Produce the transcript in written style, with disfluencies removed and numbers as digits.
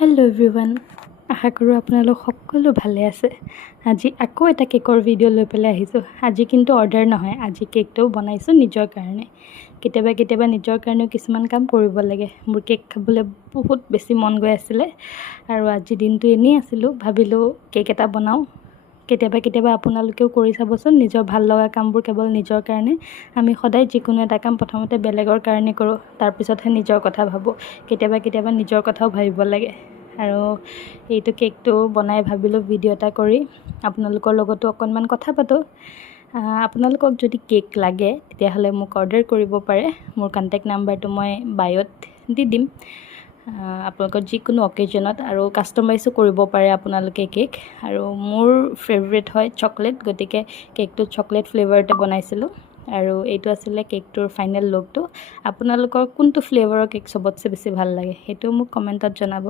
Hello' everyone, আশা কৰোঁ আপোনালোক সকলো ভালে আছে। আজি আকৌ এটা কেকৰ ভিডিঅ' লৈ পেলাই আহিছোঁ। আজি কিন্তু অৰ্ডাৰ নহয়, আজি কেকটোও বনাইছোঁ নিজৰ কাৰণে। কেতিয়াবা নিজৰ কাৰণেও কিছুমান কাম কৰিব লাগে। মোৰ কেক খাবলৈ বহুত বেছি মন গৈ আছিলে আৰু আজি দিনটো এনেই আছিলোঁ, ভাবিলোঁ কেক এটা বনাওঁ। কেতিয়াবা আপোনালোকেও কৰি চাবচোন, নিজৰ ভাল লগা কামবোৰ কেৱল নিজৰ কাৰণে। আমি সদায় যিকোনো এটা কাম প্ৰথমতে বেলেগৰ কাৰণে কৰোঁ, তাৰপিছতহে নিজৰ কথা ভাবোঁ। কেতিয়াবা নিজৰ কথাও ভাবিব লাগে। আৰু এইটো কেকটো বনাই ভাবিলোঁ ভিডিঅ' এটা কৰি আপোনালোকৰ লগতো অকণমান কথা পাতোঁ। আপোনালোকক যদি কেক লাগে তেতিয়াহ'লে মোক অৰ্ডাৰ কৰিব পাৰে। মোৰ কণ্টেক্ট নাম্বাৰটো মই বায়'ত দি দিম। আপোনালোকৰ যিকোনো অকেজনত আৰু কাষ্টমাইজো কৰিব পাৰে আপোনালোকে কেক। আৰু মোৰ ফেভৰেট হয় চকলেট, গতিকে কেকটো চকলেট ফ্লেভাৰতে বনাইছিলোঁ। আৰু এইটো আছিলে কেকটোৰ ফাইনেল লুকটো। আপোনালোকৰ কোনটো ফ্লেভাৰৰ কেক চবতছে বেছি ভাল লাগে সেইটো মোক কমেণ্টত জনাব।